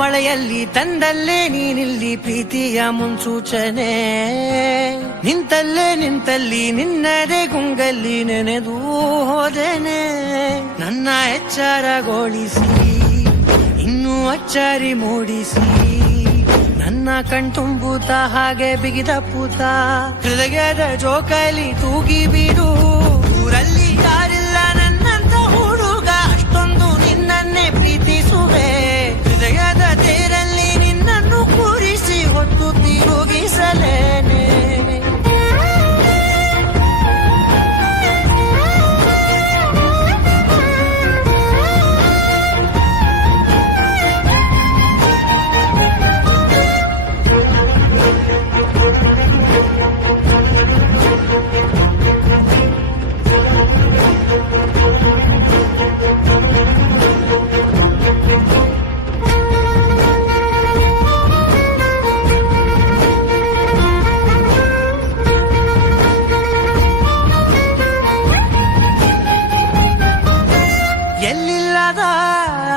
ಮಳೆಯಲ್ಲಿ ತಂದಲ್ಲೇ ನೀನಿಲ್ಲಿ ಪ್ರೀತಿಯ ಮುನ್ಸೂಚನೆ, ನಿಂತಲ್ಲಿ ನಿನ್ನದೇ ಗುಂಗಲ್ಲಿ ನೆನೆದು ಹೋದೆನೆ. ನನ್ನ ಎಚ್ಚರಗೊಳಿಸಿ ಇನ್ನೂ ಅಚ್ಚರಿ ಮೂಡಿಸಿ, ನನ್ನ ಕಣ್ತುಂಬುತ್ತ ಹಾಗೆ ಬಿಗಿದ ಪೂತ ಹೃದಯದ ಜೋಕಾಲಿ ತೂಗಿ ಬಿಡು. ಊರಲ್ಲಿ ಯಾರಿಲ್ಲ ನನ್ನಂತ ಹುಡುಗ, ಅಷ್ಟೊಂದು ನಿನ್ನನ್ನೇ ಪ್ರೀತಿಸುವೆ. ಹೃದಯದ ತೇರಲ್ಲಿ ನಿನ್ನನ್ನು ಕೂರಿಸಿ ಹೊತ್ತು ತಿರುಗಿಸಲೇನೆ. ಎಲ್ಲಿಲ್ಲದ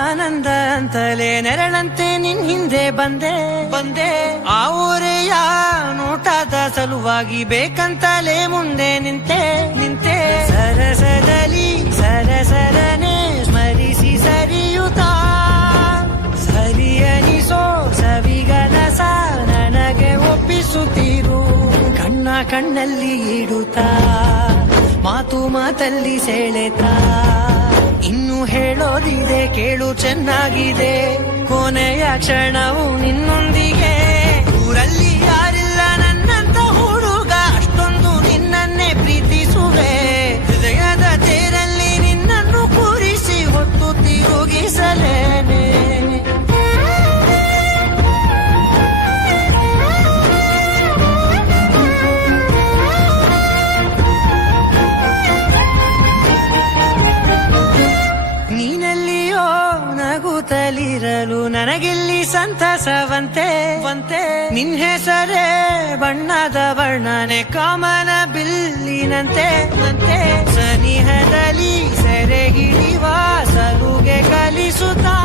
ಆನಂದ ಅಂತಲೇ ನೆರಳಂತೆ ನಿನ್ ಹಿಂದೆ ಬಂದೆ. ಆ ಊರೆಯ ನೋಟದ ಸಲುವಾಗಿ ಬೇಕಂತಲೇ ಮುಂದೆ ನಿಂತೆ. ಸರಸದಲ್ಲಿ ಸರಸರನೆ ಸ್ಮರಿಸಿ ಸರಿಯುತ್ತಾ, ಸರಿಯನಿಸೋ ಸವಿಗನಸ ನನಗೆ ಒಪ್ಪಿಸುತ್ತೀರು. ಕಣ್ಣಲ್ಲಿ ಇಡುತ್ತಾ, ಮಾತಲ್ಲಿ ಸೆಳೆತಾ, ಇನ್ನು ಹೇಳೋದಿದೆ ಕೇಳು ಚೆನ್ನಾಗಿದೆ. ಕೊನೆಯ ಕ್ಷಣವು ನಿನ್ನೊಂದಿಗೆ. ಊರಲ್ಲಿ ಯಾರಿಲ್ಲ ನನ್ನಂತ ಹುಡುಗ, ಅಷ್ಟೊಂದು ನಿನ್ನನ್ನೇ ಪ್ರೀತಿಸುವೆ. ಹೃದಯದ ತೇರಲ್ಲಿ ನಿನ್ನನ್ನು ಕೂರಿಸಿ ಹೊತ್ತು ತಿರುಗಿಸಲೇನೆ. ನೀನೆಲ್ಲಿಯೋ ನಗುತ್ತಲಿರಲು ನನಗಿಲ್ಲಿ ಸಂತಸವಂತೆ. ನಿನ್ ಹೆಸರೇ ಬಣ್ಣದ ವರ್ಣನೆ ಕಾಮನ ಬಿಲ್ಲಿನಂತೆ. ಸನಿಹದಲ್ಲಿ ಸೆರೆ ಹಿಡಿಯುವ ಸಲುಗೆ ಕಲಿಸುತ್ತಾ,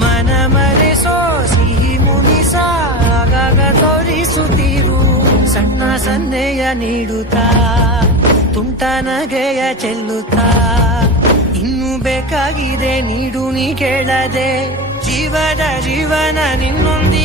ಮನ ಮರೆಸೋ ಸಿಹಿ ಮುನಿಸ ಆಗಾಗ ತೋರಿಸುತ್ತೀರು. ಸಣ್ಣ ಸನ್ನೆಯ ನೀಡುತ್ತಾ, ತುಂಟ ನಗೆಯ ಚೆಲ್ಲುತ್ತಾ, ಇನ್ನು ಬೇಕಾಗಿದೆ ನೀಡು ನೀ ಕೇಳದೆ. ಜೀವನ ನಿನ್ನೊಂದಿಗೆ